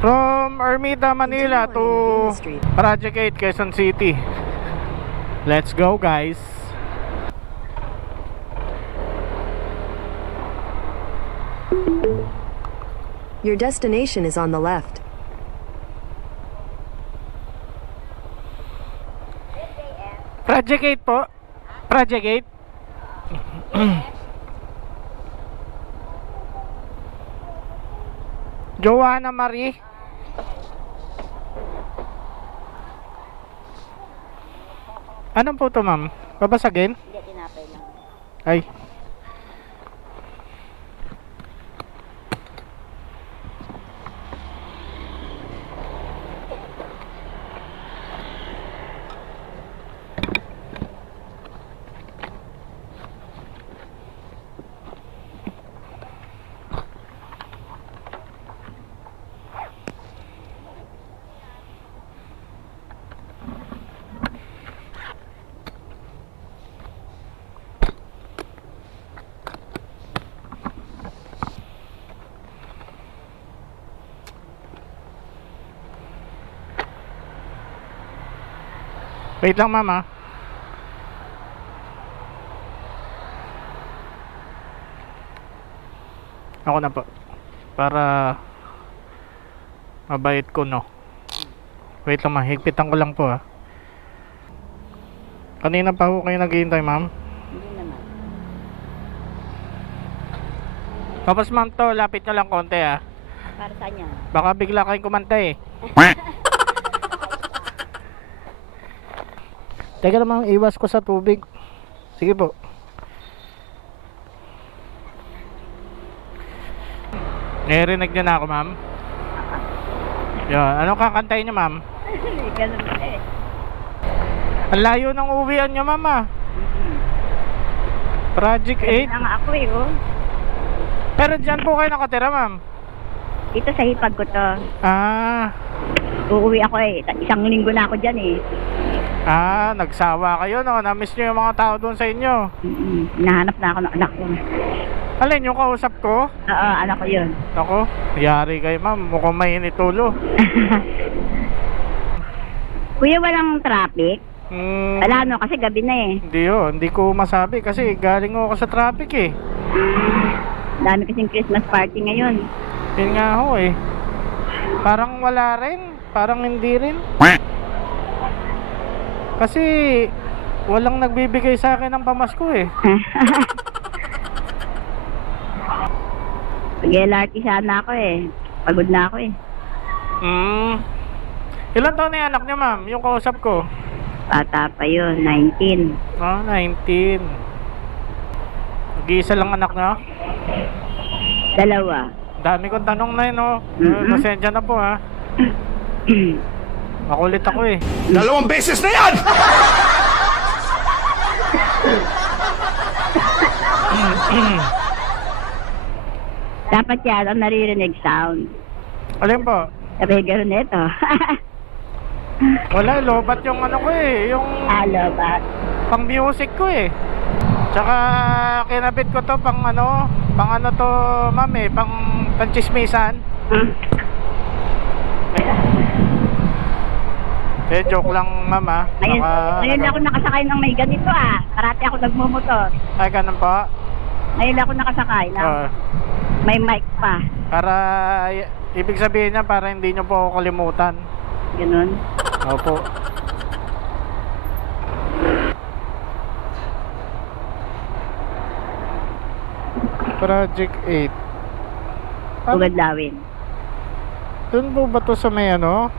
From Ermita, Manila to Project 8, Quezon City. Let's go, guys. Your destination is on the left. Project 8 po. Project 8. Joanna Marie. Anong po to, ma'am? Babasagin? Hindi, tinapay lang. Ay. Wait lang, mama. Ako na po. Para mabait ko, no. Wait lang, mahigpitan ko lang po, ha. Kanina pa ho kayo naghihintay, ma'am. Hindi naman. Tapos, ma'am, to, lapit nyo lang konti, ha. Para saan yan? Baka bigla kayong kumanta, eh. Teka lang, ma'am, iwas ko sa tubig. Sige po. Narinig nyo na ako, ma'am. Yan, anong kakantayin nyo, ma'am? Ganun na eh. Ang layo ng uwian nyo, ma'am, ah. Project 8. Ganun nga ako eh, oh. Pero dyan po kayo nakatira, ma'am. Dito sa hipag ko to. Ah, Uuwi ako eh. Isang linggo na ako dyan eh. nagsawa kayo, no? Namiss nyo yung mga tao doon sa inyo. Nahanap na ako ng anak ko. Alin, yung kausap ko? Oo, anak ko yun. Ako, yari kayo, ma'am. Mukhang mainit ulo. Kuya, walang traffic? Hmm, Wala no, kasi gabi na eh. hindi ko masabi kasi galing ako sa traffic, eh. Dami kasing Christmas party ngayon. Yun nga ho, eh. Parang wala rin. Parang hindi rin. Kasi walang nagbibigay sa akin ng pamasko, eh. Pag-LRT sana ako eh. Pagod na ako eh. Ilan taon na yung anak niya, ma'am? Yung kausap ko? Bata pa yun, 19. 19. Mag-iisa lang anak niya? Dalawa. Dami kong tanong na yun, oh. Pasensya na po, ha. Makulit ako, eh. 2 beses na yan! Dapat yan ang naririnig sound. Alin po? Sabi gano'n ito. Wala, lobat yung ano ko, eh. Yung Halo ba? pang music ko, eh. Tsaka kinabit ko to pang ano to, ma'am, eh. Pang chismisan. Eh, joke lang, ma'am, ha. Ngayon ako nakasakay ng may ganito ah. Parati ako nagmumotor. Ay, ganun po. Ngayon ako nakasakay na Oo. may mic pa. Para, ibig sabihin niya, para hindi nyo po ako kalimutan. Ganun. Opo. Project 8. Ugad lawin. Doon po ba to sa may ano?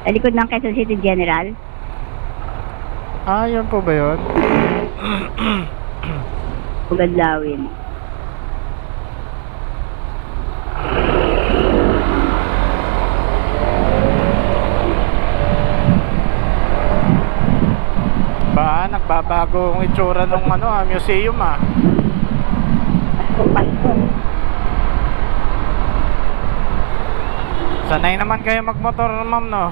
Sa likod ng Quezon City General. Yun po ba yun? Ugad lawin. Ba, nagbabago ang itsura ng ano, museum, ah. Pasko. Sanay naman kayo magmotor, ma'am, no?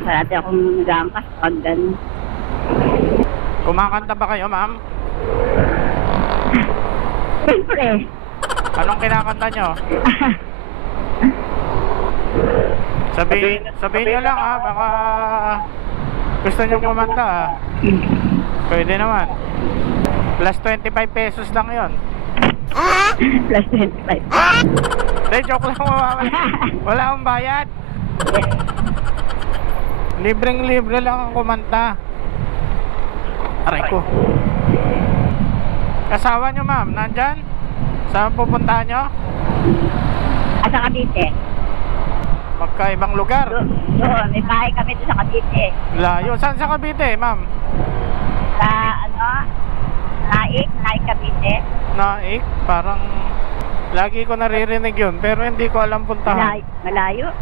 Parati akong nag-aangkas pag ganun. Kumakanta ba kayo, ma'am? Siyempre. Anong kinakanta nyo? Sabihin nyo lang ha, baka gusto nyo kumanta ha. Pwede naman. Plus 25 pesos lang yon. Plus 25. Hindi, joke lang, wala akong bayad. Libreng-libre lang ang kumanta. Aray ko. Kasawa nyo ma'am, nandyan? Saan pupuntahan nyo? Sa Cavite. Magkaibang lugar. Doon, may bahay kami doon sa Cavite. Layo. Saan sa Cavite ma'am? Sa Naik Cavite. Naik, parang lagi ko naririnig yun pero hindi ko alam puntahan. Malayo.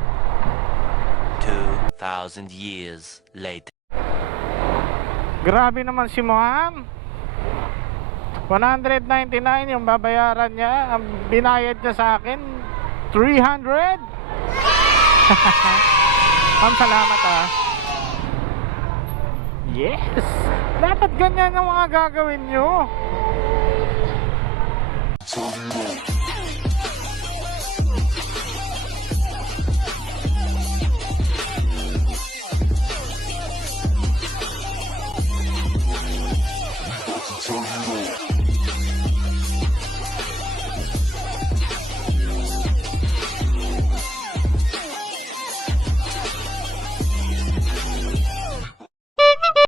2,000 years later. Grabe naman si ma'am. 199 yung babayaran niya. Ang binayad niya sa akin 300. Ma'am, salamat ah. Yes. Dapat ganyan ang mga gagawin nyo.